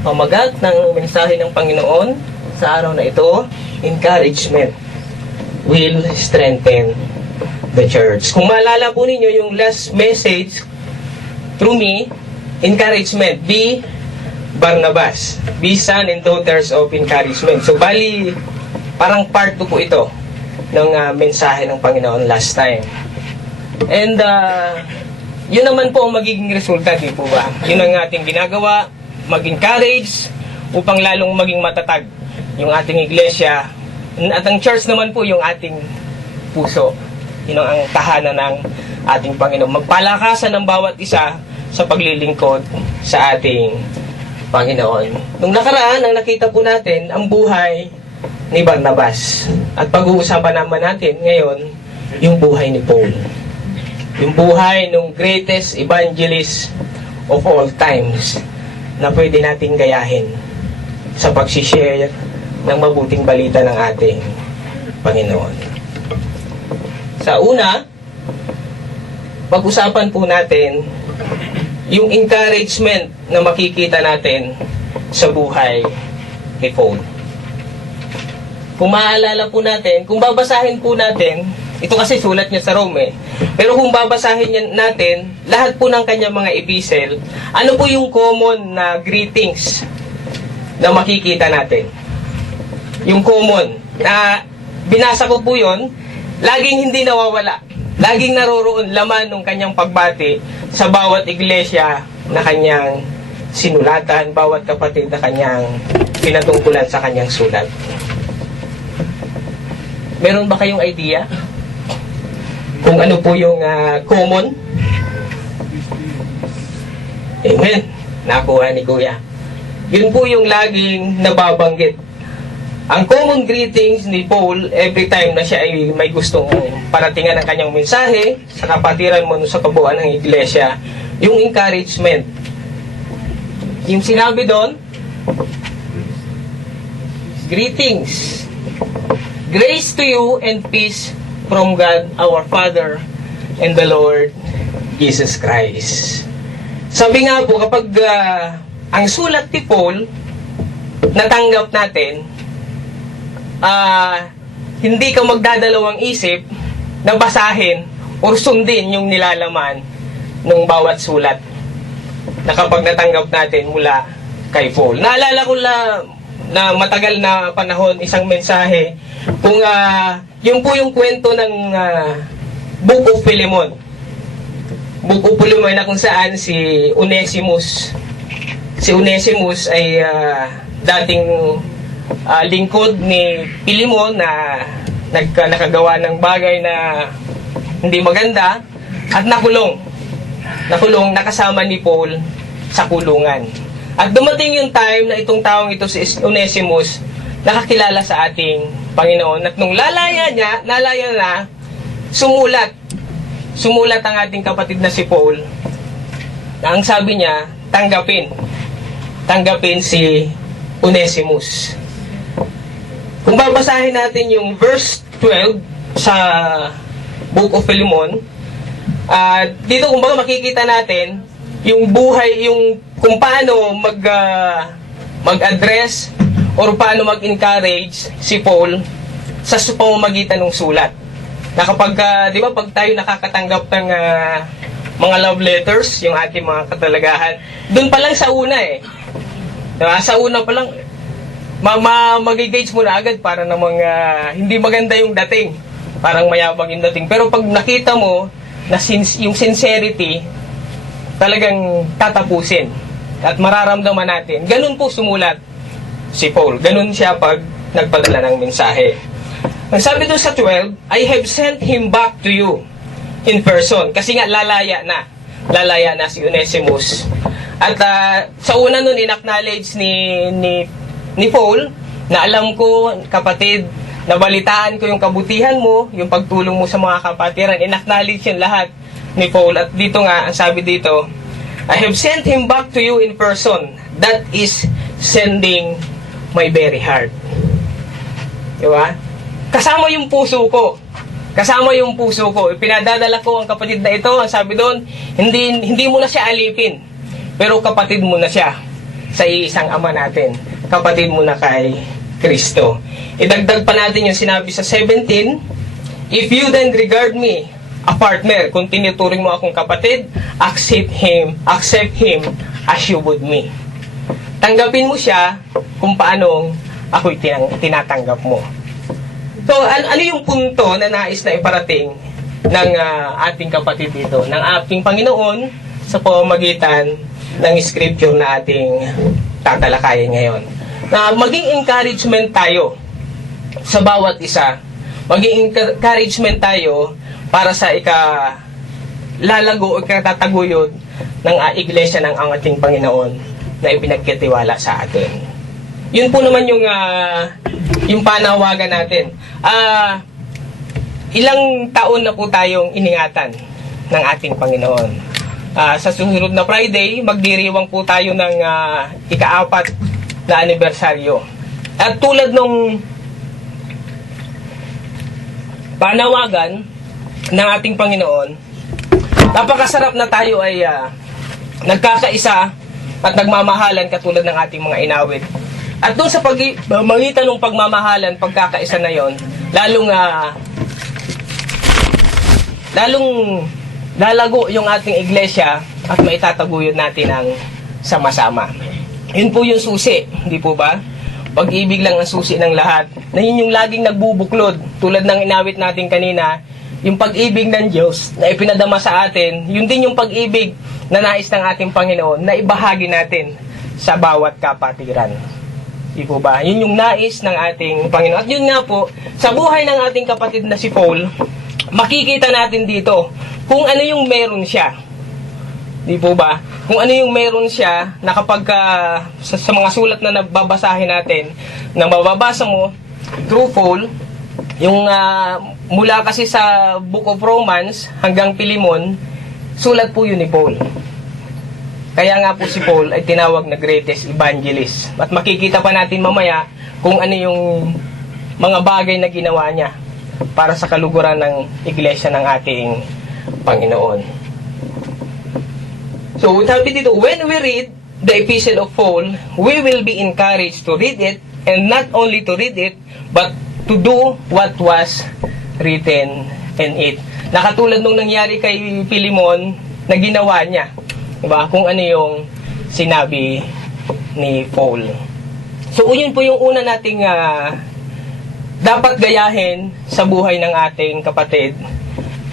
Pamagat ng mensahe ng Panginoon sa araw na ito, encouragement will strengthen the church. Kung maalala po ninyo yung last message through me, encouragement, be Barnabas, be son and daughters of encouragement. So bali, parang part 2 po ito ng mensahe ng Panginoon last time. And yun naman po ang magiging resulta, di po ba? Yun ang ating ginagawa, mag-encourage upang lalong maging matatag yung ating iglesia. At ang church naman po yung ating puso. Yun ang tahanan ng ating Panginoon. Magpalakasan ng bawat isa sa paglilingkod sa ating Panginoon. Nung nakaraan, ang nakita po natin, ang buhay ni Barnabas. At pag-uusapan naman natin ngayon, yung buhay ni Paul. Yung buhay ng greatest evangelist of all times na pwede nating gayahin sa pag-share ng mabuting balita ng ating Panginoon. Sa una, pag-usapan po natin yung encouragement na makikita natin sa buhay ni Paul. Kung maaalala po natin, kung babasahin po natin, ito kasi sulat niya sa Rome eh. Pero kung babasahin natin, lahat po ng kanyang mga epistle, ano po yung common na greetings na makikita natin? Yung common, na binasa ko po yun, laging hindi nawawala. Laging naroroon laman ng kanyang pagbati sa bawat iglesia na kanyang sinulatan, bawat kapatid na kanyang pinatungkulan sa kanyang sulat. Meron ba kayong idea kung ano po yung common? Amen. Nakuha ni Kuya. Yun po yung laging nababanggit. Ang common greetings ni Paul every time na siya ay may gustong paratingan ng kanyang mensahe sa kapatiran mo sa kabuuan ng iglesia, yung encouragement. Yung sinabi doon, greetings. Grace to you and peace from God our Father and the Lord Jesus Christ. Sabi nga po, kapag ang sulat ni Paul natanggap natin, hindi ka magdadalawang isip na basahin o sundin yung nilalaman ng bawat sulat na kapag natanggap natin mula kay Paul. Naalala ko na matagal na panahon isang mensahe kung yun po yung kwento ng Book of Philemon. Book of Philemon na kung saan si Onesimus ay dating lingkod ni Philemon na nakagawa ng bagay na hindi maganda at nakulong nakasama ni Paul sa kulungan. At dumating yung time na itong taong ito si Onesimus nakakilala sa ating Panginoon. At nung nalaya na, sumulat ang ating kapatid na si Paul. Na ang sabi niya, tanggapin si Onesimus. Kung babasahin natin yung verse 12 sa Book of Philemon, dito kumbaga makikita natin yung buhay, yung kung paano mag-address or paano mag-encourage si Paul sa pamamagitan ng sulat. Na kapag, di ba, pag tayo nakakatanggap ng mga love letters, yung ating mga katalagahan, doon pa lang sa una eh. Diba? Sa una pa lang, mag-engage mo na agad para namang hindi maganda yung dating. Parang mayabang yung dating. Pero pag nakita mo na yung sincerity, talagang tatapusin. At mararamdaman natin. Ganun po sumulat si Paul. Ganun siya pag nagpadala ng mensahe. Ang sabi doon sa 12, I have sent him back to you in person. Kasi nga lalaya na si Onesimus. At sa una nun, in-acknowledge ni Paul na alam ko, kapatid, nabalitaan ko yung kabutihan mo, yung pagtulong mo sa mga kapatiran. In-acknowledge yan lahat ni Paul. At dito nga, ang sabi dito, I have sent him back to you in person. That is sending my very heart. Diba? Kasama yung puso ko. Pinadadala ko ang kapatid na ito. Ang sabi doon, hindi mo na siya alipin. Pero kapatid mo na siya. sa iisang Ama natin. Kapatid mo na kay Kristo. Idagdag pa natin yung sinabi sa 17, if you then regard me a partner, kung tinuturing mo akong kapatid, accept him as you would me. Tanggapin mo siya kung paanong ako'y tinatanggap mo. So, ano yung punto na nais na iparating ng ating kapatid dito, ng ating Panginoon sa pamamagitan ng scripture na ating tatalakayin ngayon? Na maging encouragement tayo sa bawat isa. Maging encouragement tayo para sa lalago o ikatataguyod ng iglesia ng ang ating Panginoon na ipinagkatiwala sa atin. Yun po naman yung panawagan natin. Ilang taon na po tayong iningatan ng ating Panginoon. Sa susunod na Friday, magdiriwang po tayo ng ika-4 na anibersaryo. At tulad nung panawagan ng ating Panginoon, napakasarap na tayo ay nagkakaisa at nagmamahalan katulad ng ating mga inawit. At doon sa pagmamagitan ng pagmamahalan, pagkakaisa na yon, lalong lalago yung ating iglesia at maitataguyod natin ang sama-sama. Yun po yung susi, hindi po ba? Pag-ibig lang ang susi ng lahat. Na yun yung laging nagbubuklod. Tulad ng inawit natin kanina, yung pag-ibig ng Diyos na ipinadama sa atin, yun din yung pag-ibig na nais ng ating Panginoon na ibahagi natin sa bawat kapatiran. Di po ba? Yun yung nais ng ating Panginoon. At yun nga po, sa buhay ng ating kapatid na si Paul, makikita natin dito kung ano yung meron siya. Di po ba? Kung ano yung meron siya na kapag sa mga sulat na nababasahin natin, na mababasa mo through Paul, yung mula kasi sa Book of Romans hanggang Philemon, sulat po yun ni Paul. Kaya nga po si Paul ay tinawag na greatest evangelist. At makikita pa natin mamaya kung ano yung mga bagay na ginawa niya para sa kaluguran ng iglesia ng ating Panginoon. So, sabi dito, when we read the epistle of Paul, we will be encouraged to read it, and not only to read it, but to do what was written in it. Nakatulad nung nangyari kay Philemon na ginawa niya. Diba? Kung ano yung sinabi ni Paul. So, yun po yung una nating dapat gayahin sa buhay ng ating kapatid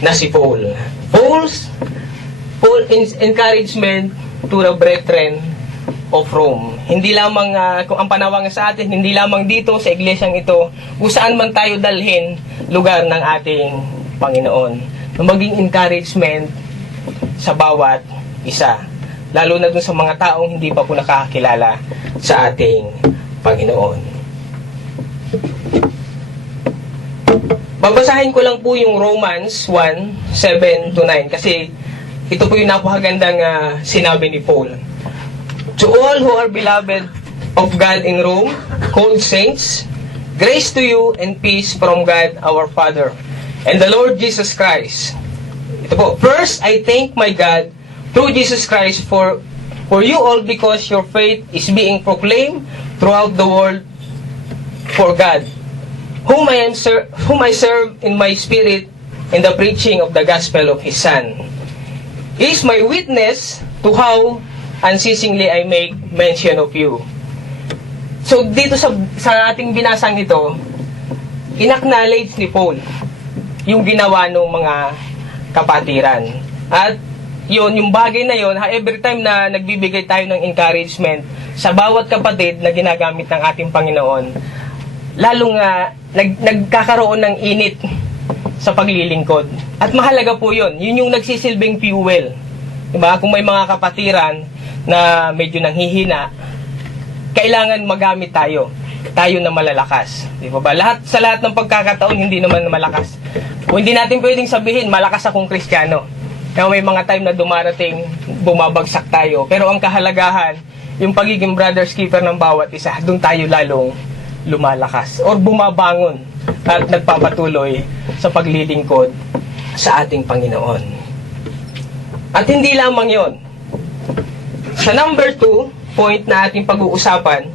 na si Paul. Paul's encouragement to the brethren of Rome. Hindi lamang, kung ang panawagan sa atin, hindi lamang dito sa iglesyang ito, kung saan man tayo dalhin lugar ng ating Panginoon. Na maging encouragement sa bawat isa. Lalo na dun sa mga taong hindi pa po nakakakilala sa ating Panginoon. Babasahin ko lang po yung Romans 1:7-9 kasi ito po yung napakagandang sinabi ni Paul. To all who are beloved of God in Rome, called saints, grace to you and peace from God our Father and the Lord Jesus Christ. Ito po, first I thank my God through Jesus Christ for you all because your faith is being proclaimed throughout the world for God, whom I serve in my spirit in the preaching of the gospel of His Son. He is my witness to how unceasingly I make mention of you. So dito sa ating binasang ito, in-acknowledge ni Paul yung ginawa ng mga kapatiran. At yung bagay na yun, every time na nagbibigay tayo ng encouragement sa bawat kapatid na ginagamit ng ating Panginoon, lalong nagkakaroon ng init sa paglilingkod. At mahalaga po yun. Yun yung nagsisilbing fuel. Diba? Kung may mga kapatiran na medyo nanghihina, kailangan magamit tayo. Tayo na malalakas. Diba ba? Sa lahat ng pagkakataon, hindi naman malakas. Kung hindi natin pwedeng sabihin, malakas akong Kristiyano. Kaya may mga time na dumarating, bumabagsak tayo. Pero ang kahalagahan, yung pagiging brother's keeper ng bawat isa, doon tayo lalong lumalakas. Or bumabangon at nagpapatuloy sa paglilingkod sa ating Panginoon. At hindi lamang yon. Sa number 2, point na ating pag-uusapan,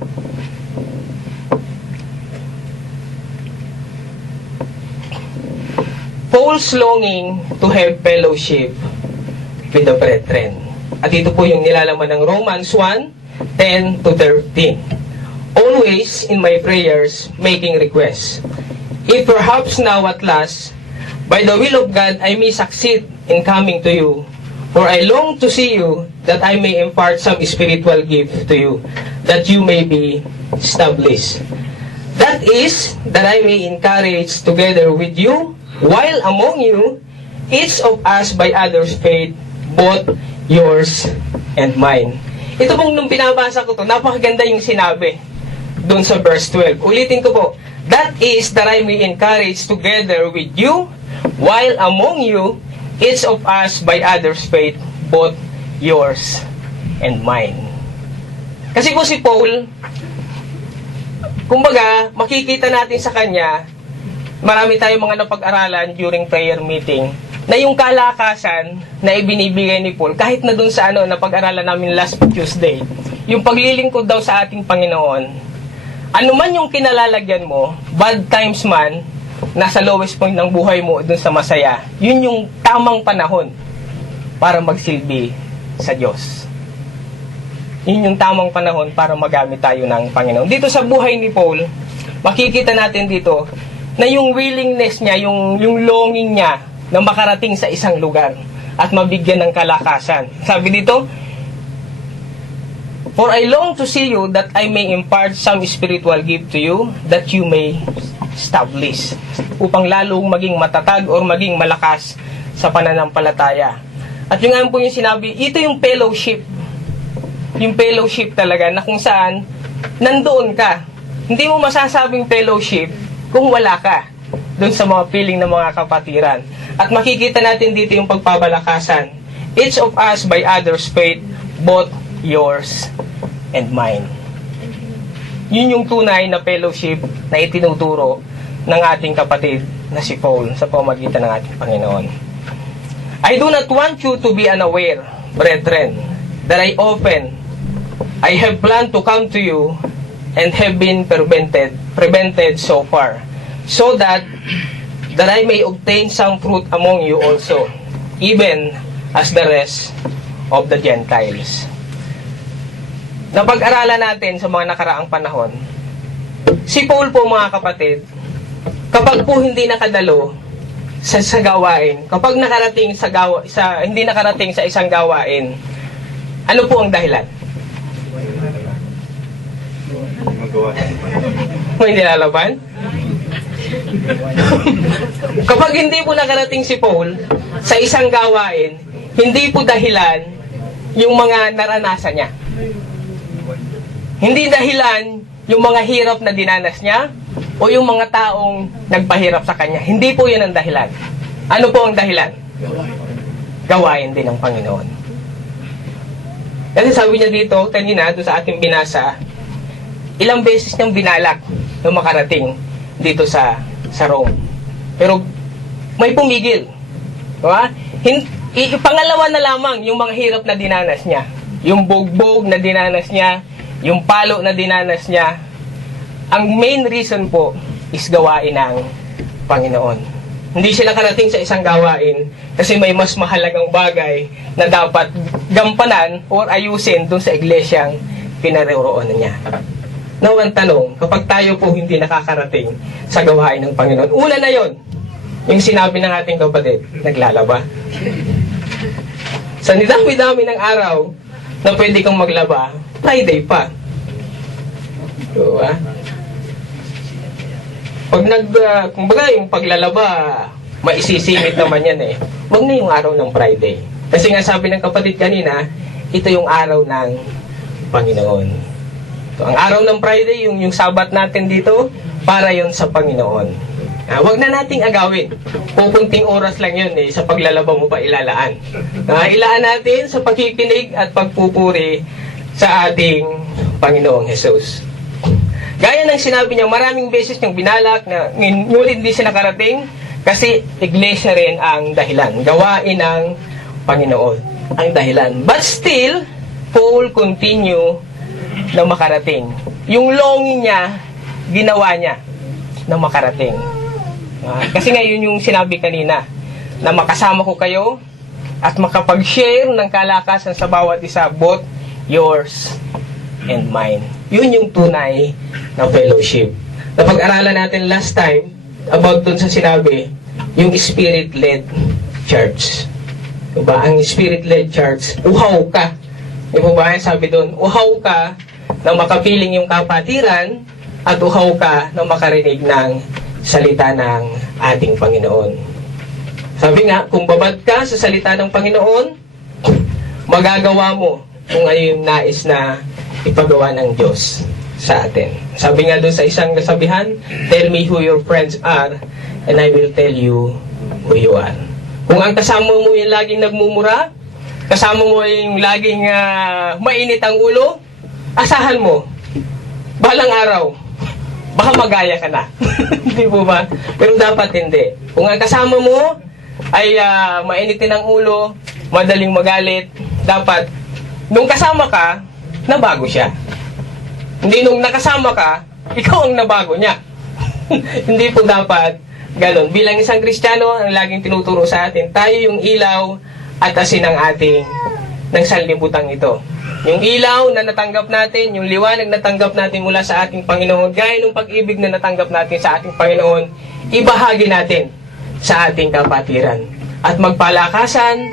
Paul's longing to have fellowship with the brethren. At ito po yung nilalaman ng Romans 1:10 to 13. Always in my prayers, making requests. If perhaps now at last, by the will of God, I may succeed in coming to you, for I long to see you, that I may impart some spiritual gift to you, that you may be established. That is, that I may encourage together with you, while among you, each of us by others' faith, both yours and mine. Ito pong nung binabasa ko to, napakaganda yung sinabi doon sa verse 12. Ulitin ko po, that is, that I may encourage together with you, while among you, each of us by others' faith, both yours and mine. Kasi po si Paul, kumbaga, makikita natin sa kanya, marami tayong mga napag-aralan during prayer meeting, na yung kalakasan na ibinibigay ni Paul, kahit na dun sa napag-aralan namin last Tuesday, yung paglilingkod daw sa ating Panginoon, ano man yung kinalalagyan mo, bad times man, nasa lowest point ng buhay mo dun sa masaya, yun yung tamang panahon para magsilbi sa Diyos. Yun yung tamang panahon para magamit tayo ng Panginoon. Dito sa buhay ni Paul, makikita natin dito na yung willingness niya, yung longing niya na makarating sa isang lugar at mabigyan ng kalakasan. Sabi dito, for I long to see you, that I may impart some spiritual gift to you, that you may establish. Upang lalong maging matatag or maging malakas sa pananampalataya. At yung nga po yung sinabi, ito yung fellowship. Yung fellowship talaga na kung saan nandoon ka. Hindi mo masasabing fellowship kung wala ka doon sa mga piling ng mga kapatiran. At makikita natin dito yung pagpapalakasan. Each of us by others' faith, both yours and mine. Yun yung tunay na fellowship na itinuturo ng ating kapatid na si Paul sa pamamagitan ng ating Panginoon. I do not want you to be unaware, brethren, that I have planned to come to you and have been prevented so far, so that I may obtain some fruit among you also, even as the rest of the Gentiles. Napag-aralan natin sa mga nakaraang panahon, si Paul po mga kapatid, kapag po hindi nakadalo sa gawain, kapag nakarating hindi nakarating sa isang gawain, ano po ang dahilan? May nilalaban? Kapag hindi po nakarating si Paul sa isang gawain, hindi po dahilan yung mga naranasan niya. Hindi dahilan yung mga hirap na dinanas niya o yung mga taong nagpahirap sa kanya. Hindi po yun ang dahilan. Ano po ang dahilan? Gawain din ng Panginoon. Kasi sabi niya dito, kanina, doon sa ating binasa, ilang beses niyang binalak na makarating dito sa Rome. Pero may pumigil. Diba? Pangalawa na lamang yung mga hirap na dinanas niya. Yung bugbog na dinanas niya, yung palo na dinanas niya. Ang main reason po is gawain ng Panginoon. Hindi siya nakarating sa isang gawain kasi may mas mahalagang bagay na dapat gampanan or ayusin dun sa iglesyang pinaroroonan niya. Now, ang tanong, kapag tayo po hindi nakakarating sa gawain ng Panginoon, una na yon, yung sinabi ng ating kapatid, naglalaba. Sa nidami-dami ng araw na pwede kang maglaba, Friday pa. Diba? Pag kumbaga yung paglalaba, maisisingit naman yan eh. Huwag na yung araw ng Friday. Kasi nga sabi ng kapatid kanina, ito yung araw ng Panginoon. So, ang araw ng Friday, yung Sabat natin dito, para yon sa Panginoon. Huwag na nating agawin. Pupunting oras lang yun eh, sa paglalaba mo pa ilalaan. Ilaan natin sa pagkikinig at pagpupuri sa ating Panginoong Jesus. Gaya ng sinabi niya, maraming beses niyang binalak na ngunit hindi siya nakarating kasi iglesia rin ang dahilan. Gawain ng Panginoon ang dahilan. But still, Paul continue na makarating. Yung longing niya, ginawa niya na makarating. Kasi nga yun yung sinabi kanina, na makasama ko kayo at makapag-share ng kalakasan sa bawat isa, both yours and mine. Yun yung tunay na fellowship. Napag-aralan natin last time about dun sa sinabi, yung Spirit-led church. Diba? Ang Spirit-led church, uhaw ka. Diba ba? Sabi dun, uhaw ka na makapiling yung kapatiran at uhaw ka na makarinig ng salita ng ating Panginoon. Sabi nga, kung babad ka sa salita ng Panginoon, magagawa mo kung ano yung nais na ipagawa ng Diyos sa atin. Sabi nga doon sa isang kasabihan, tell me who your friends are, and I will tell you who you are. Kung ang kasama mo yung laging nagmumura, kasama mo yung laging mainit ang ulo, asahan mo, balang araw, baka magaya ka na. Hindi po ba? Pero dapat hindi. Kung ang kasama mo ay mainitin ang ulo, madaling magalit, dapat nung kasama ka, nabago siya. Hindi nung nakasama ka, ikaw ang nabago niya. Hindi po dapat ganun. Bilang isang Kristiyano, ang laging tinuturo sa atin, tayo yung ilaw at asin ng ating ng sanlibutan ito. Yung ilaw na natanggap natin, yung liwanag na natanggap natin mula sa ating Panginoon, gaya ng pag-ibig na natanggap natin sa ating Panginoon, ibahagi natin sa ating kapatiran at magpalakasan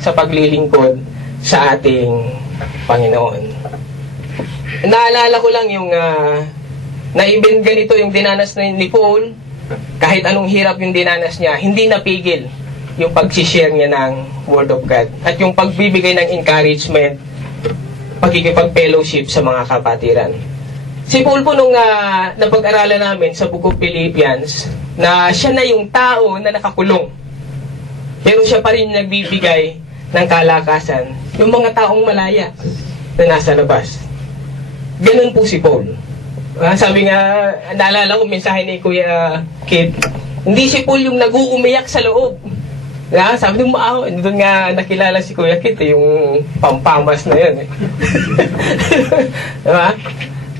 sa paglilingkod sa ating Panginoon. Naalala ko lang yung na-event ganito yung dinanas ni Paul. Kahit anong hirap yung dinanas niya, hindi napigil yung pag-share niya ng Word of God at yung pagbibigay ng encouragement, pagkikipag-fellowship sa mga kapatiran. Si Paul po nung napag-aralan namin sa Book of Philippians, na siya na yung tao na nakakulong. Pero siya pa rin nagbibigay ng kalakasan yung mga taong malaya na nasa labas. Ganun po si Paul. Sabi nga, naalala ko mensahe ni Kuya Kid, hindi si Paul yung nag-uumiyak sa loob. Sabi nung doon nga nakilala si Kuya Kid, yung pampamas na yun. Diba?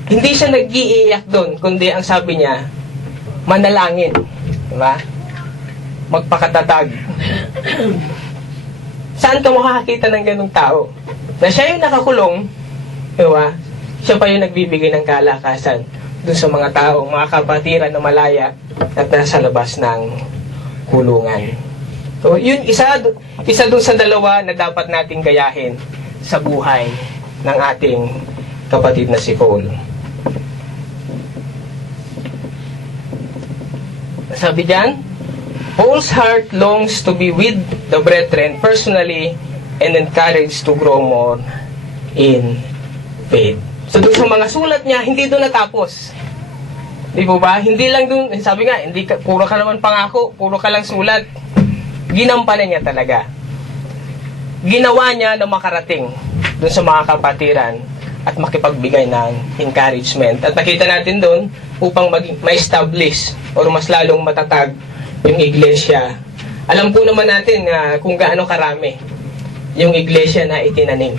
Hindi siya nag-iiyak doon, kundi ang sabi niya, manalangin. Diba? Magpakatatag. Saan ka makakakita ng ganung tao? Na siya yung nakakulong, diba? Siya pa yung nagbibigay ng kalakasan dun sa mga tao, mga kapatiran na malaya at nasa labas ng kulungan. So, yun, isa dun sa dalawa na dapat nating gayahin sa buhay ng ating kapatid na si Paul. Sabi diyan, Paul's heart longs to be with the brethren personally and encouraged to grow more in faith. So doon sa mga sulat niya, hindi doon natapos. Di po ba? Hindi lang doon, sabi nga, puro ka naman pangako, puro ka lang sulat. Ginampanan niya talaga. Ginawa niya na makarating doon sa mga kapatiran at makipagbigay ng encouragement. At nakita natin doon, upang ma-establish o mas lalong matatag yung iglesia. Alam po naman natin kung gaano karami yung iglesia na itinanim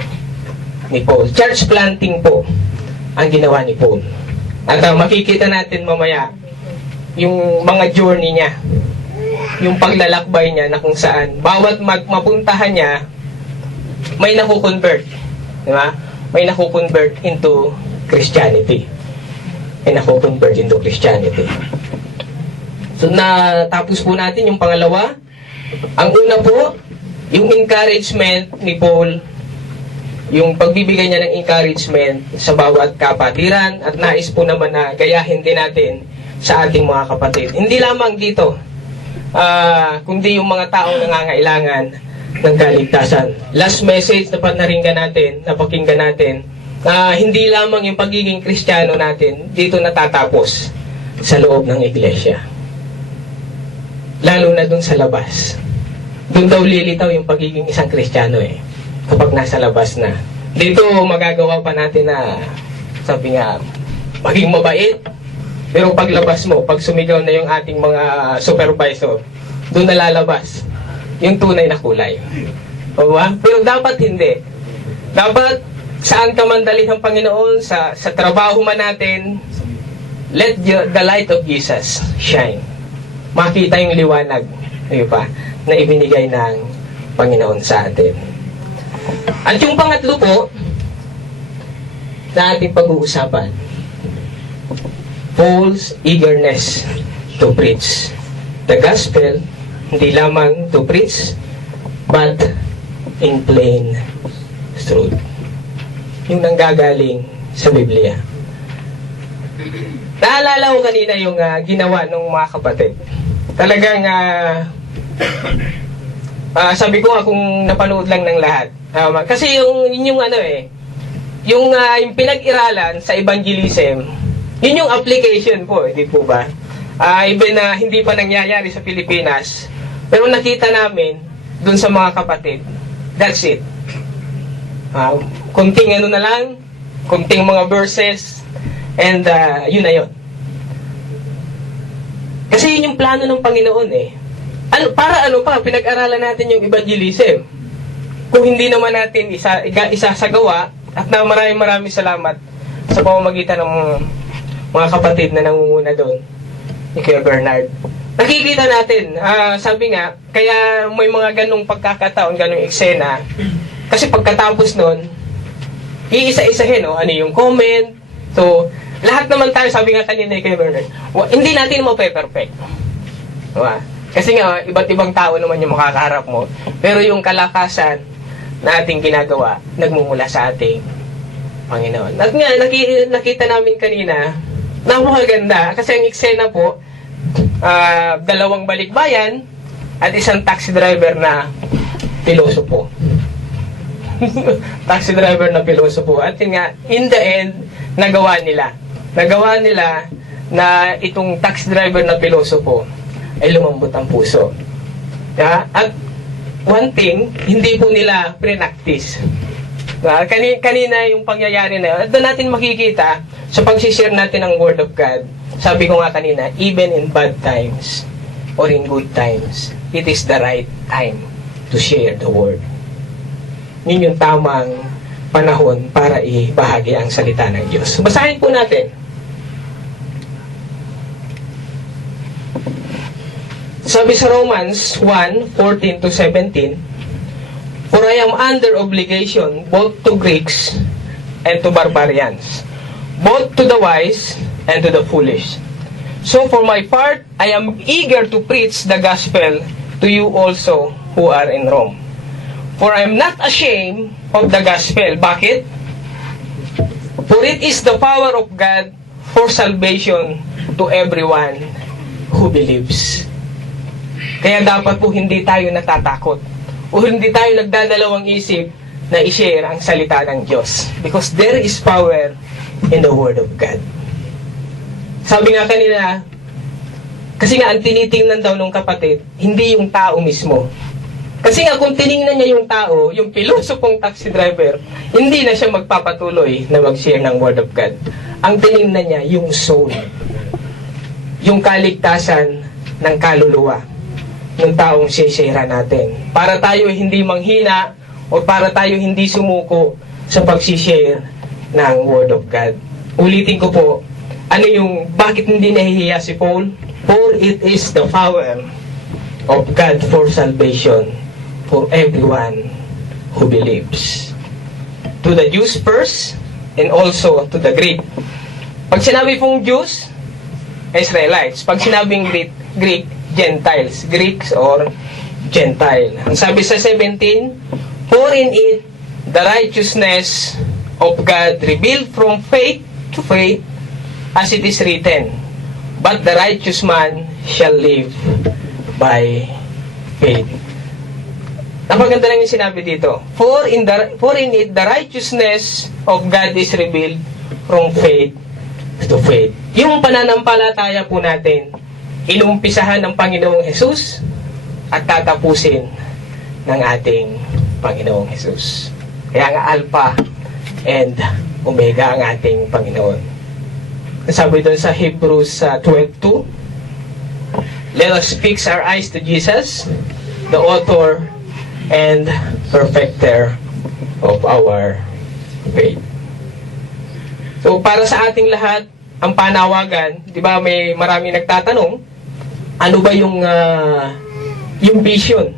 ni Paul. Church planting po ang ginawa ni Paul. At makikita natin mamaya yung mga journey niya, yung paglalakbay niya na kung saan bawat mapuntahan niya may nakukonvert, di ba? May nakukonvert into Christianity. So natapos po natin yung pangalawa. Ang una po, yung encouragement ni Paul, yung pagbibigay niya ng encouragement sa bawat kapatiran, at nais po naman na gayahin din natin sa ating mga kapatid. Hindi lamang dito, kundi yung mga taong nangangailangan ng kaligtasan. Last message na napakinggan natin, hindi lamang yung pagiging Kristiyano natin dito natatapos sa loob ng iglesia. Lalo na dun sa labas. Dun daw lilitaw yung pagiging isang Kristiyano kapag nasa labas na. Dito magagawa pa natin na, sabi nga, maging mabait. Pero paglabas mo, pag sumigaw na yung ating mga supervisor, dun nalalabas yung tunay na kulay. Pero dapat hindi. Dapat saan ka man dalhin ng Panginoon, sa trabaho man natin, let the light of Jesus shine. Makita yung liwanag, di ba, na ibinigay ng Panginoon sa atin. At yung pangatlo po, na ating pag-uusapan, Paul's eagerness to preach the gospel, hindi lamang to preach, but in plain truth. Yung nanggagaling sa Biblia. Naalala ko kanina yung ginawa ng mga kapatid. Talagang, sabi ko kung napanood lang ng lahat. Kasi yung yung pinag-iralan sa evangelism, yun yung application po, di po ba? Even na hindi pa nangyayari sa Pilipinas, pero nakita namin dun sa mga kapatid, that's it. Kunting na lang, kunting mga verses, and yun na yun. Kasi yun yung plano ng Panginoon eh. Para pinag-aralan natin yung evangelism. Kung hindi naman natin isasagawa, at na maraming salamat sa pamamagitan ng mga kapatid na nangunguna doon, ni Kuya Bernard. Nakikita natin, sabi nga, kaya may mga ganong pagkakataon, ganong eksena, kasi pagkatapos nun, iisa-isahin, ano yung comment, so, lahat naman tayo, sabi nga kanina ni Kuya Bernard, hindi natin mape-perfect. Diba? Kasi nga, iba't ibang tao naman yung makakaharap mo, pero yung kalakasan na ating ginagawa, nagmumula sa ating Panginoon. At nga, nakita namin kanina, napakaganda, kasi ang eksena po, dalawang balikbayan at isang taxi driver na pilosopo. Taxi driver na pilosopo. At yun nga, in the end, nagawa nila na itong taxi driver na pilosopo ay lumambot ang puso. At one thing, hindi po nila pre-practice. Kanina yung pangyayari na yun, at doon natin makikita sa pag-share natin ng Word of God. Sabi ko nga kanina, even in bad times or in good times, it is the right time to share the Word. Yun yung tamang panahon para ibahagi ang salita ng Diyos. Basahin po natin. Sabi sa Romans 1:14-17, "For I am under obligation both to Greeks and to barbarians, both to the wise and to the foolish. So for my part, I am eager to preach the gospel to you also who are in Rome. For I am not ashamed of the gospel." Bakit? "For it is the power of God for salvation to everyone who believes." Kaya dapat po hindi tayo natatakot o hindi tayo nagdadalawang isip na i-share ang salita ng Diyos. Because there is power in the Word of God. Sabi nga kanina, kasi nga ang tinitingnan daw ng kapatid, hindi yung tao mismo. Kasi nga kung tiningnan niya yung tao, yung pilosopong taxi driver, hindi na siya magpapatuloy na mag-share ng Word of God. Ang tiningnan niya, yung soul. Yung kaligtasan ng kaluluwa ng taong sisira natin. Para tayo hindi manghina o para tayo hindi sumuko sa pag-share ng Word of God. Ulitin ko po, bakit hindi nahihiya si Paul? For it is the power of God for salvation for everyone who believes. To the Jews first, and also to the Greek. Pag sinabi pong Jews, Israelites. Pag sinabing Greek, Gentiles. Greeks or Gentile. Ang sabi sa 17, "For in it, the righteousness of God revealed from faith to faith, as it is written, but the righteous man shall live by faith." Napaganda lang yung sinabi dito. For in it, the righteousness of God is revealed from faith to faith. Yung pananampalataya po natin, inumpisahan ng Panginoong Jesus at tatapusin ng ating Panginoong Jesus. Kaya nga Alpha and Omega ang ating Panginoon. Sabi doon sa Hebrews 12:2, "Let us fix our eyes to Jesus, the author and perfecter of our faith. So, para sa ating lahat, ang panawagan, di ba may maraming nagtatanong, ano ba yung vision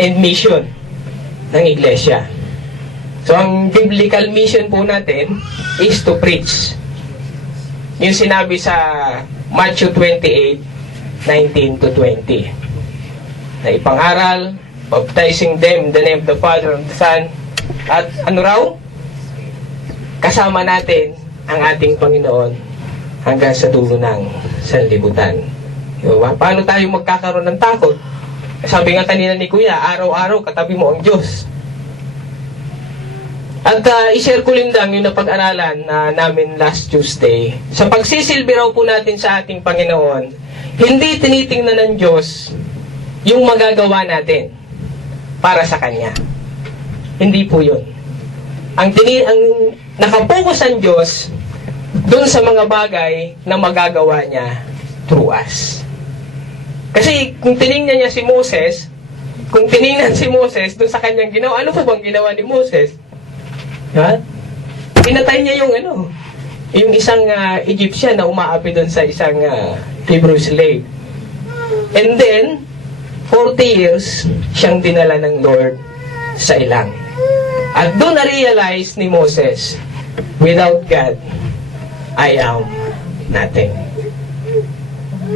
and mission ng iglesia? So, ang biblical mission po natin is to preach. Yung sinabi sa Matthew 28:19 to 20. Na ipangaral, baptizing them in the name of the Father and the Son, at ano raw? Kasama natin ang ating Panginoon hanggang sa dulo ng sanlibutan. Diba? Paano tayo magkakaroon ng takot? Sabi nga kanina ni Kuya, araw-araw katabi mo ang Diyos. At i-share ko lang yung napag-aralan namin last Tuesday. Sa pagsisilbi raw po natin sa ating Panginoon, hindi tinitingnan ng Diyos yung magagawa natin para sa Kanya. Hindi po yun. Ang nakapokus ang Diyos doon sa mga bagay na magagawa niya through us. Kasi kung tinignan niya si Moses, kung tinignan si Moses doon sa kanyang ginawa, ano po bang ginawa ni Moses? Ha? Pinatay niya yung isang Egyptian na umaapi doon sa isang Hebrew slave. And then, 40 years siyang dinala ng Lord sa ilang. At doon na-realize ni Moses, without God, I am nothing.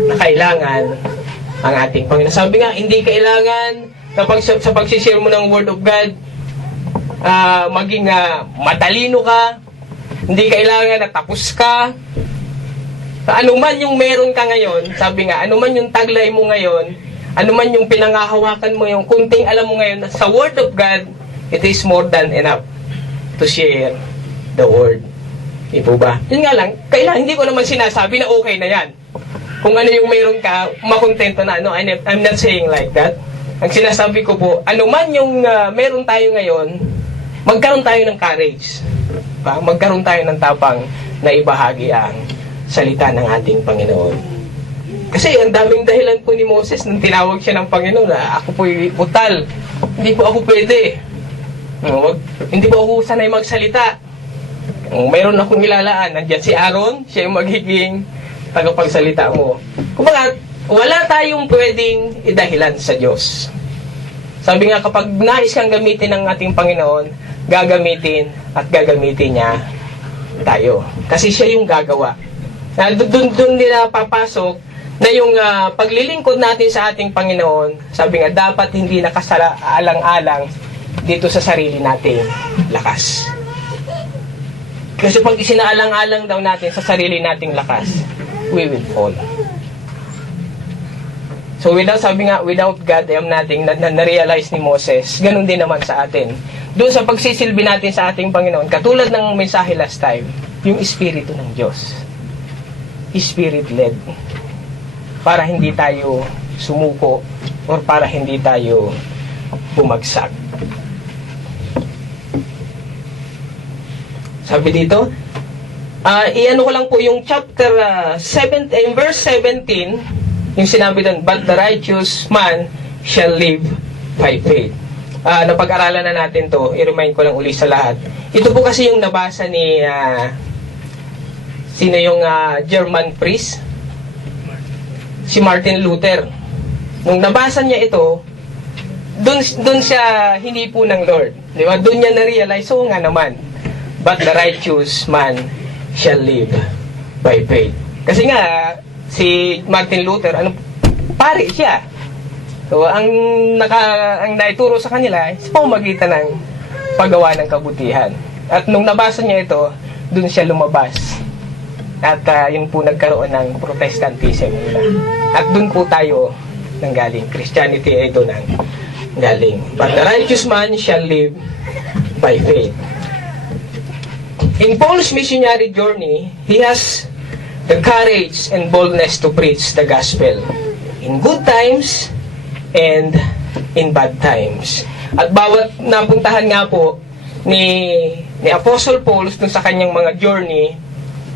Na kailangan ang ating Panginoon. Sabi nga, hindi kailangan kapag sa pagsishare mo ng Word of God, maging matalino ka, hindi kailangan na tapos ka. Ano man yung meron ka ngayon, sabi nga, ano man yung taglay mo ngayon, ano man yung pinangahawakan mo, yung kunting alam mo ngayon, sa Word of God, it is more than enough to share the Word. Di po ba? Yun nga lang, kailangan, hindi ko naman sinasabi na okay na yan. Kung ano yung meron ka, makontento na. No, I'm not saying like that. Ang sinasabi ko po, ano man yung meron tayo ngayon, magkaroon tayo ng courage. Magkaroon tayo ng tapang na ibahagi ang salita ng ating Panginoon. Kasi ang daming dahilan po ni Moses nung tinawag siya ng Panginoon na ako po'y butal. Hindi po ako pwede. Hindi po ako sanay magsalita. Mayroon akong ilalaan. Nandiyan si Aaron, siya yung magiging tagapagsalita mo. Kumbaga, wala tayong pwedeng idahilan sa Diyos. Sabi nga, kapag nais kang gamitin ng ating Panginoon, gagamitin at gagamitin niya tayo. Kasi siya yung gagawa. Doon nila papasok na yung paglilingkod natin sa ating Panginoon, sabi nga, dapat hindi nakasala-alang-alang dito sa sarili nating lakas. Kasi pag isinaalang-alang daw natin sa sarili nating lakas, we will fall. So sabi nga, without God, I am nothing, na-realize ni Moses, ganun din naman sa atin. Doon sa pagsisilbi natin sa ating Panginoon, katulad ng mensahe last time, yung Espiritu ng Diyos. Spirit-led. Para hindi tayo sumuko or para hindi tayo bumagsak. Sabi dito, iano ko lang po yung chapter 7, verse 17, yung sinabi doon, but the righteous man shall live by faith. Napag-aralan na natin to, i-remind ko lang uli sa lahat. Ito po kasi yung nabasa ni, sino yung German priest? Si Martin Luther. Nung nabasa niya ito, doon siya hindi po ng Lord. Di ba? Doon niya na-realize, so nga naman, but the righteous man shall live by faith. Kasi nga, si Martin Luther, pare siya. So, ang naituro sa kanila, is pamamagitan ng paggawa ng kabutihan. At nung nabasa niya ito, doon siya lumabas. At yun po nagkaroon ng Protestantism nila. At doon po tayo nanggaling. Christianity ay doon ang galing. But the righteous man shall live by faith. In Paul's missionary journey, he has the courage and boldness to preach the gospel in good times and in bad times. At bawat napuntahan nga po ni Apostle Paul dun sa kanyang mga journey,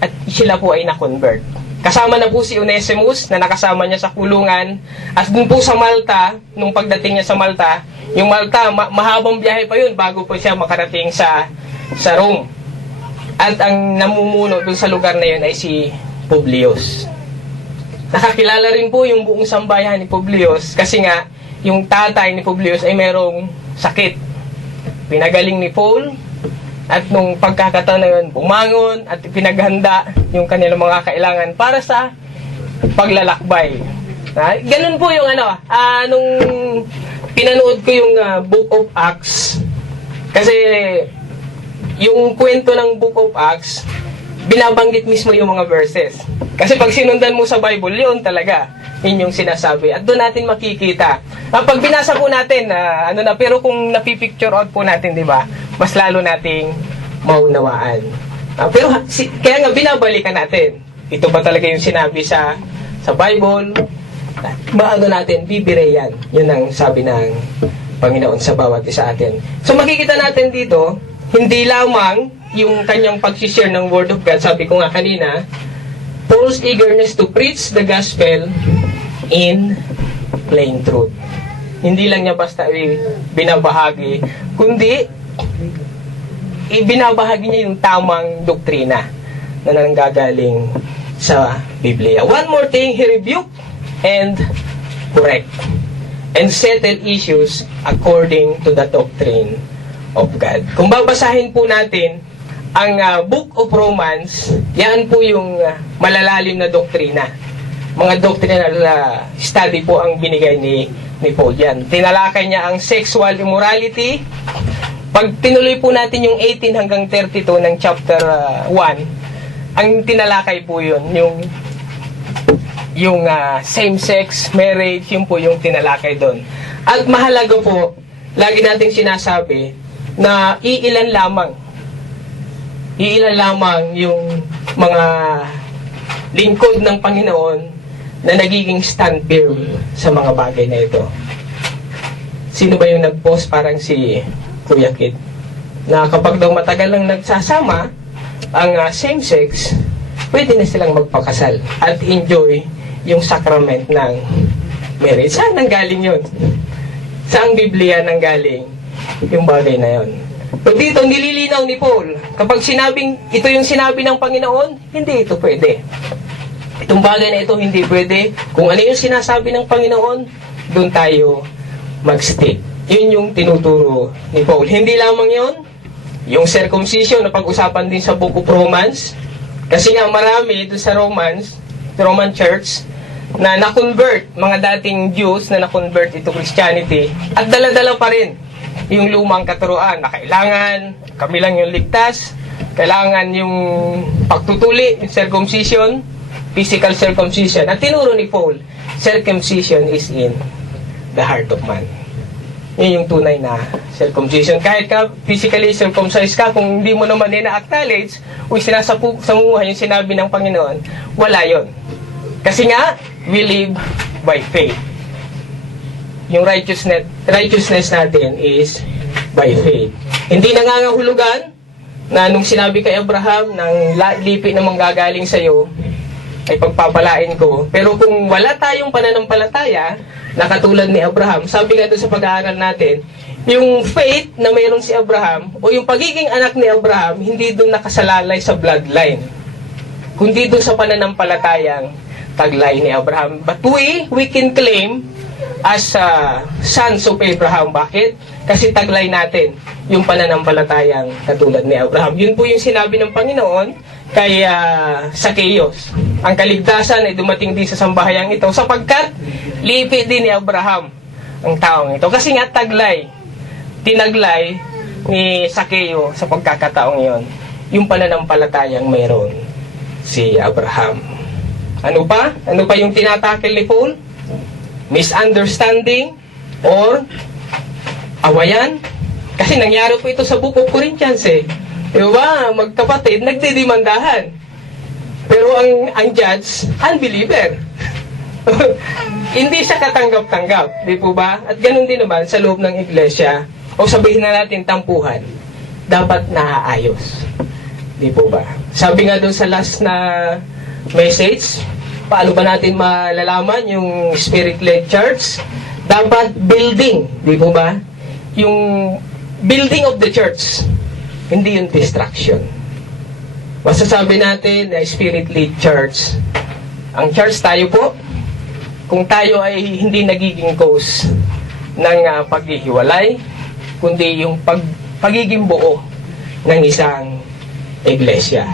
at sila po ay na-convert. Kasama na po si Onesimus na nakasama niya sa kulungan. At dun po sa Malta, nung pagdating niya sa Malta, yung Malta, mahabang biyahe pa yun bago po siya makarating sa Rome. At ang namumuno dun sa lugar na yun ay si Publius. Nakakilala rin po yung buong sambayan ni Publius kasi nga yung tatay ni Publius ay merong sakit. Pinagaling ni Paul at nung pagkakataon na yun, bumangon at pinaghanda yung kanilang mga kailangan para sa paglalakbay. Ganun po yung nung pinanood ko yung Book of Acts. Kasi yung kwento ng Book of Acts, binabanggit mismo yung mga verses. Kasi pag sinundan mo sa Bible, yun talaga. Yun yung sinasabi. At doon natin makikita. Pag binasa po natin, pero kung napipicture out po natin, di ba, mas lalo nating maunawaan. Kaya nga binabalikan natin. Ito ba talaga yung sinabi sa Bible? Bago natin, bibireyan. Yun ang sabi ng Panginoon sa bawat isa atin. So makikita natin dito, hindi lamang yung kanyang pag-share ng Word of God, sabi ko nga kanina, Paul's eagerness to preach the gospel in plain truth. Hindi lang niya basta binabahagi, kundi ibinabahagi niya yung tamang doktrina na nanggagaling sa Biblia. One more thing, he rebuked and correct and settle issues according to the doctrine of God. Kung babasahin po natin ang Book of Romans, yan po yung malalalim na doktrina. Mga doctrinal study po ang binigay ni Paul yan. Tinalakay niya ang sexual immorality. Pag tinuloy po natin yung 18 hanggang 32 ng chapter 1, ang tinalakay po yun, yung same-sex marriage, yun po yung tinalakay doon. At mahalaga po, lagi nating sinasabi, na iilan lamang yung mga lingkod ng Panginoon na nagiging stand firm sa mga bagay na ito. Sino ba yung nag-post? Parang si Kuya Kid, na kapag daw matagal lang nagsasama ang same-sex, pwede na silang magpakasal at enjoy yung sacrament ng marriage. Saan nanggaling yun? Saang Biblia nanggaling yung bagay na yon? But dito, nililinaw ni Paul, kapag sinabing, ito yung sinabi ng Panginoon, hindi ito pwede. Itong bagay na ito, hindi pwede. Kung ano yung sinasabi ng Panginoon, doon tayo mag-stick. Yun yung tinuturo ni Paul. Hindi lamang yon, yung circumcision na pag-usapan din sa Book of Romans, kasi nga marami doon sa Roman Church, na na-convert, mga dating Jews na na-convert ito Christianity, at dala-dala pa rin yung lumang katuruan na kailangan kami lang yung ligtas, kailangan yung pagtutuli, yung circumcision, physical circumcision. At tinuro ni Paul, circumcision is in the heart of man. Yun yung tunay na circumcision. Kahit ka physically circumcised ka, kung hindi mo naman na-acknowledge o sinasamuha yung sinabi ng Panginoon, wala yon. Kasi nga, we live by faith. Yung righteousness natin is by faith. Hindi nangangahulugan na nung sinabi kay Abraham ng lipi na manggagaling sa iyo ay pagpapalain ko. Pero kung wala tayong pananampalataya na katulad ni Abraham, sabi nga doon sa pag-aaral natin, yung faith na mayroon si Abraham o yung pagiging anak ni Abraham, hindi doon nakasalalay sa bloodline, kundi doon sa pananampalatayang taglay ni Abraham. But we can claim as sons of Abraham. Bakit? Kasi taglay natin yung pananampalatayang katulad ni Abraham. Yun po yung sinabi ng Panginoon kay Zacchaeus. Ang kaligtasan ay dumating din sa sambahayang ito sapagkat lipi din ni Abraham ang taong ito. Kasi nga tinaglay ni Zacchaeus sa pagkakataong yon yung pananampalatayang mayroon si Abraham. Ano pa? Ano pa yung tinatakil ni Paul? Misunderstanding or awayan. Kasi nangyari po ito sa Book of Corinthians Diba? Magkapatid, nagdidimandahan. Pero ang judge, unbeliever. Hindi siya katanggap-tanggap. Di po ba? At ganun din naman sa loob ng iglesia, o sabihin na natin tampuhan, dapat naaayos. Di po ba? Sabi nga doon sa last na message, paano ba natin malalaman yung spirit-led church? Dapat building, di po ba? Yung building of the church, hindi yung distraction. Masasabi natin na Spirit-led church. Ang church tayo po, kung tayo ay hindi nagiging cause ng paghihiwalay, kundi yung pagiging buo ng isang iglesia.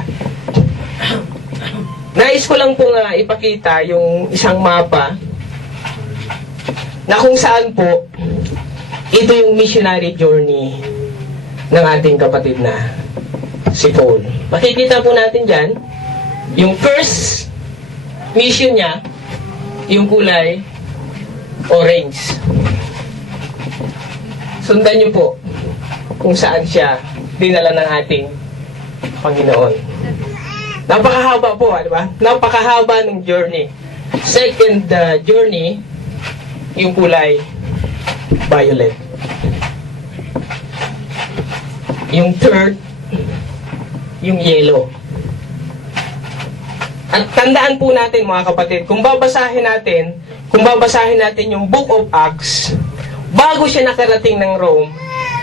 Nais ko lang po ipakita yung isang mapa na kung saan po ito yung missionary journey ng ating kapatid na si Paul. Makikita po natin dyan, yung first mission niya, yung kulay orange. Sundan niyo po kung saan siya dinala ng ating Panginoon. Napakahaba po, di ba? Napakahaba ng journey. Second journey, yung kulay violet. Yung third, yung yellow. At tandaan po natin mga kapatid, kung babasahin natin yung Book of Acts, bago siya nakarating ng Rome,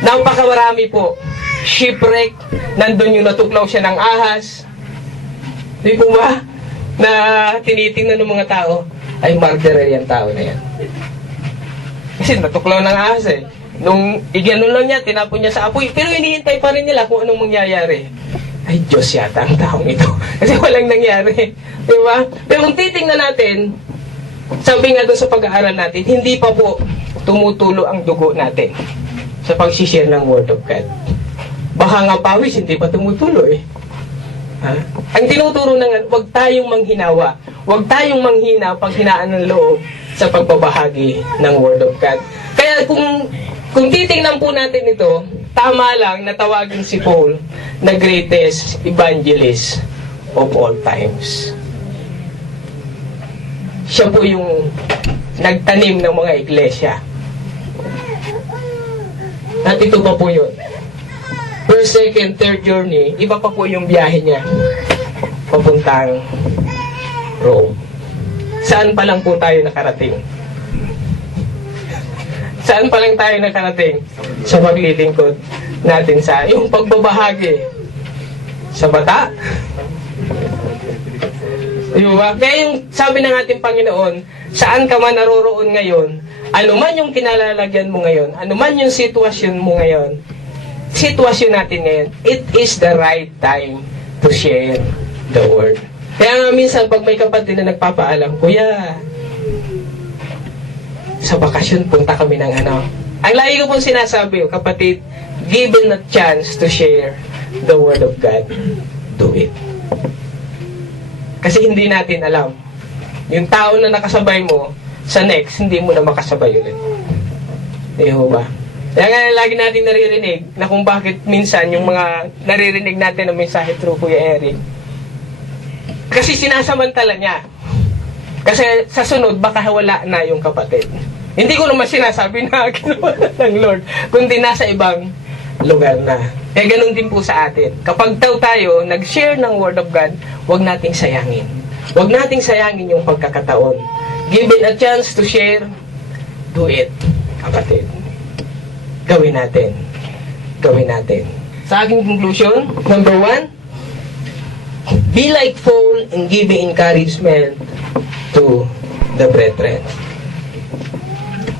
napakarami po. Shipwreck, nandun yung natuklaw siya ng ahas. Di po ba? Na tinitingnan ng mga tao, ay murderer yung tao na yan. Kasi natuklaw ng ahas eh. Nung iganon lang niya, tinapon niya sa apoy. Pero hinihintay pa rin nila kung anong mangyayari. Ay, Diyos yata ang taong ito. Kasi walang nangyari. Di ba? Pero kung titingnan natin, sabi nga doon sa pag-aaral natin, hindi pa po tumutulo ang dugo natin sa pag-share ng Word of God. Baka nga pawis, hindi pa tumutulo eh. Ha? Ang tinuturo na nga, huwag tayong manghinawa. Huwag tayong manghina pag hinaan ng loob sa pagbabahagi ng Word of God. Kaya kung titingnan po natin ito, tama lang na tawagin si Paul na greatest evangelist of all times. Siya po yung nagtanim ng mga iglesia. At ito pa po yun. First, second, third journey, iba pa po yung biyahe niya papuntang Rome. Saan pa lang po tayo nakarating? Saan pa lang tayo nakarating? Sa paglilingkod natin sa yung pagbabahagi sa bata. Diba? Kaya yung sabi ng ating Panginoon, saan ka man naroroon ngayon, ano man yung kinalalagyan mo ngayon, ano man yung sitwasyon mo ngayon, sitwasyon natin ngayon, it is the right time to share the word. Kaya nga minsan pag may kapatid na nagpapaalam, Kuya, sa bakasyon punta kami ng ano. Ang lagi ko pong sinasabi, kapatid, given a chance to share the word of God, do it. Kasi hindi natin alam. Yung tao na nakasabay mo, sa next, hindi mo na makasabay ulit. Di ba? Kaya nga lagi natin naririnig na kung bakit minsan yung mga naririnig natin ng mensahe through Kuya Eric. Kasi sinasamantala niya. Kasi sa sunod, baka wala na yung kapatid. Hindi ko naman sinasabi na ginawa ng Lord, kundi nasa ibang lugar na. Kaya ganun din po sa atin. Kapag tayo nag-share ng Word of God, huwag nating sayangin. Huwag nating sayangin yung pagkakataon. Given a chance to share, do it, kapatid. Gawin natin. Gawin natin. Sa aking conclusion, number 1, be like Paul in giving encouragement to the brethren.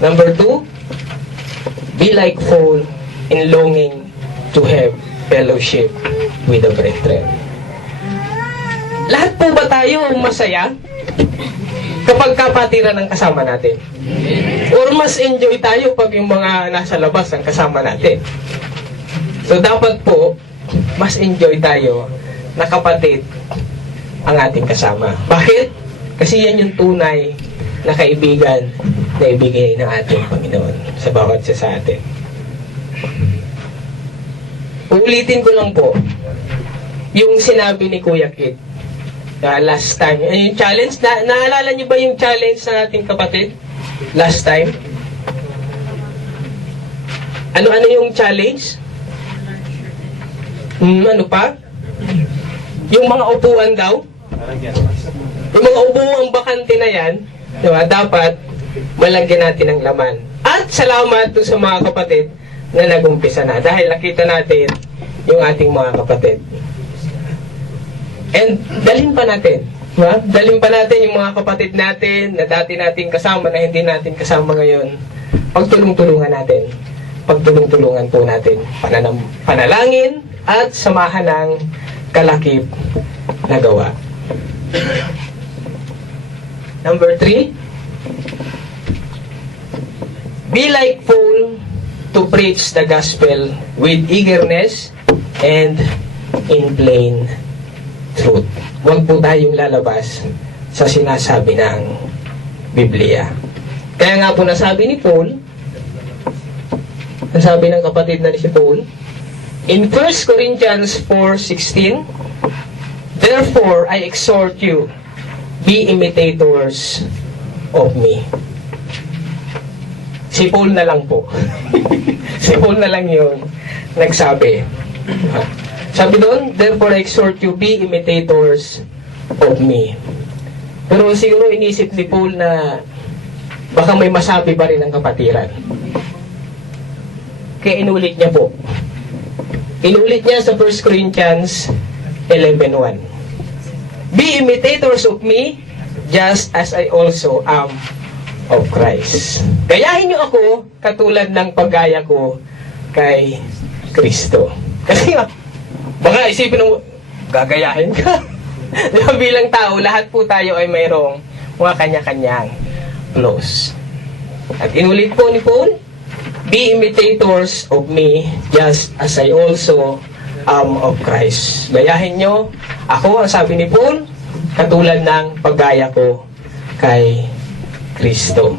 Number 2, be like Paul in longing to have fellowship with the brethren. Lahat po ba tayo masaya kapag kapatira ng kasama natin? Or mas enjoy tayo pag yung mga nasa labas ang kasama natin? So dapat po, mas enjoy tayo na kapatid ang ating kasama. Bakit? Kasi yan yung tunay na kaibigan na ibigay ng ating Panginoon sa bawat isa sa atin. Uulitin ko lang po yung sinabi ni Kuya Kid last time. Yung challenge, naalala niyo ba yung challenge ng ating kapatid last time? Ano yung challenge? Ano pa? Yung mga upuan daw? Yung mga upuang bakante na yan, diba, dapat malagyan natin ng laman. At salamat doon sa mga kapatid na nag-umpisa na. Dahil nakita natin yung ating mga kapatid. And dalhin pa natin. Diba? Dalhin pa natin yung mga kapatid natin na dati nating kasama na hindi natin kasama ngayon. Pagtulong-tulungan natin. Pagtulong-tulungan po natin. Panalangin at samahan ng kalakip na gawa. Number 3. Be like Paul to preach the gospel with eagerness and in plain truth. Huwag po tayong lalabas sa sinasabi ng Biblia. Kaya nga po nasabi ni Paul, nasabi ng kapatid na ni si Paul, in 1 Corinthians 4:16, therefore I exhort you, be imitators of me. Si Paul na lang po. Si Paul na lang yung nagsabi. Sabi doon, therefore I exhort you, be imitators of me. Pero siguro inisip ni Paul na baka may masabi pa rin ang kapatiran. Kaya inulit niya po. Inulit niya sa 1 Corinthians 11:1. Be imitators of me, just as I also am of Christ. Gayahin niyo ako katulad ng paggaya ko kay Kristo. Kasi baka isipin mo, gagayahin ka. Diba, bilang tao, lahat po tayo ay mayroong mga kanya-kanyang flaws. At inulit po ni Paul, be imitators of me, just as I also am of Christ. Gayahin nyo, ako, ang sabi ni Paul, katulad ng paggaya ko kay Kristo.